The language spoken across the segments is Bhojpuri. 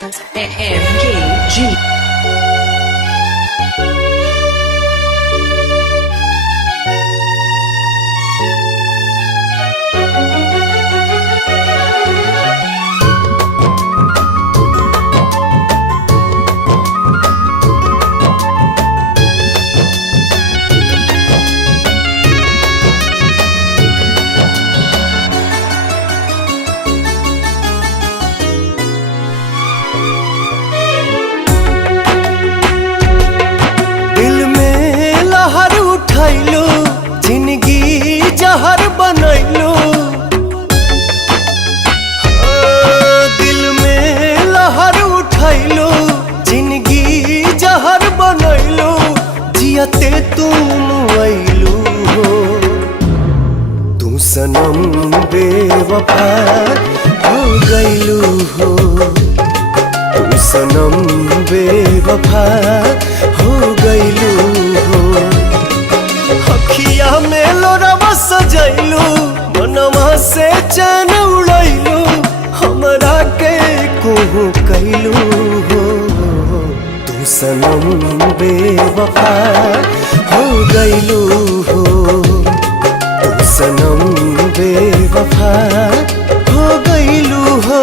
MKG. जिंदगी जहर बनैलू, दिल में लहर उठैलू, जिंदगी जहर बनैलू, जियते तुम अइलू हो। तू सनम बेवफा हो गइलू हो, तू सनम बेवफा हो गइलू हो। अखिया में लोरवा सजैलू, मनवा से चैन उड़ैलू, हमरा के कोहू कैलू हो। तू सनम बेवफा हो गइलू हो, तू सनम बेवफा हो गइलू हो।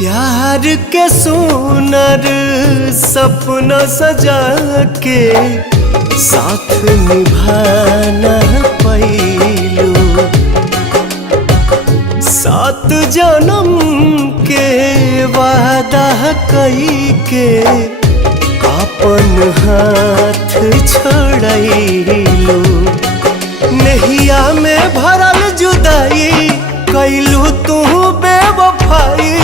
प्यार के सुनर सपना सजा के साथ निभाना पैलू, 7 जन्म के वादा कई के अपन हाथ छोड़लू। नहिया में भरल जुदाई कैलू तू बेवफाई,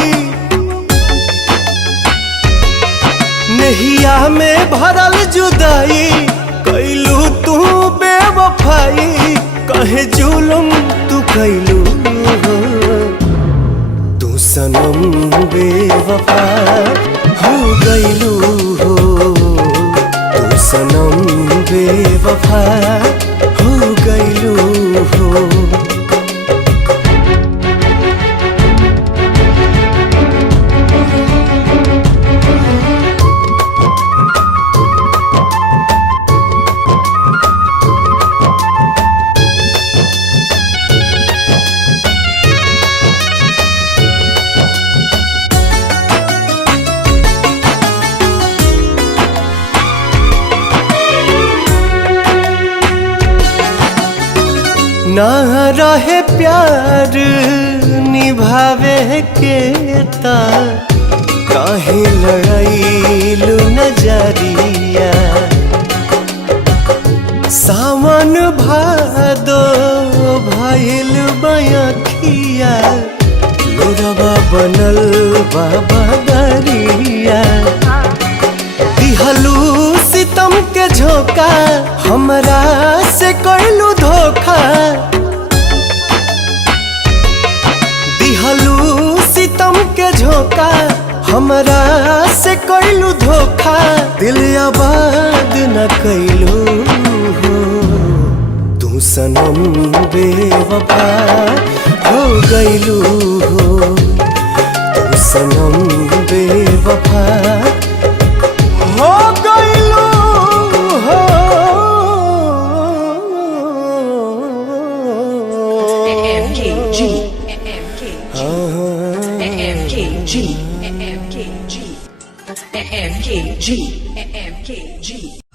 नहिया में भरल जुदाई कैलू तू बेवफाई। कहे जुलुम तू कैलू हो, तू सनम बेवफा हो गइलू हो, तू सनम बेवफा हो गइलू हो। ना रहे प्यार निभावे के ता काहे लड़ाइलू नजरिया। सावन भादो भइल बयखिया, लोरवा बनल बाबा दरिया। दिहलू सितम के झोंका, हमरा से कैलू धोखा। दिहलू सितम के झोंका, हमरा से कैलू धोखा। दिल आबाद न कैलू हो, तू सनम बेवफा हो गइलू हो, तू सनम बेवफा हो गइलू हो। MKG. MKG. MKG. MKG. MKG.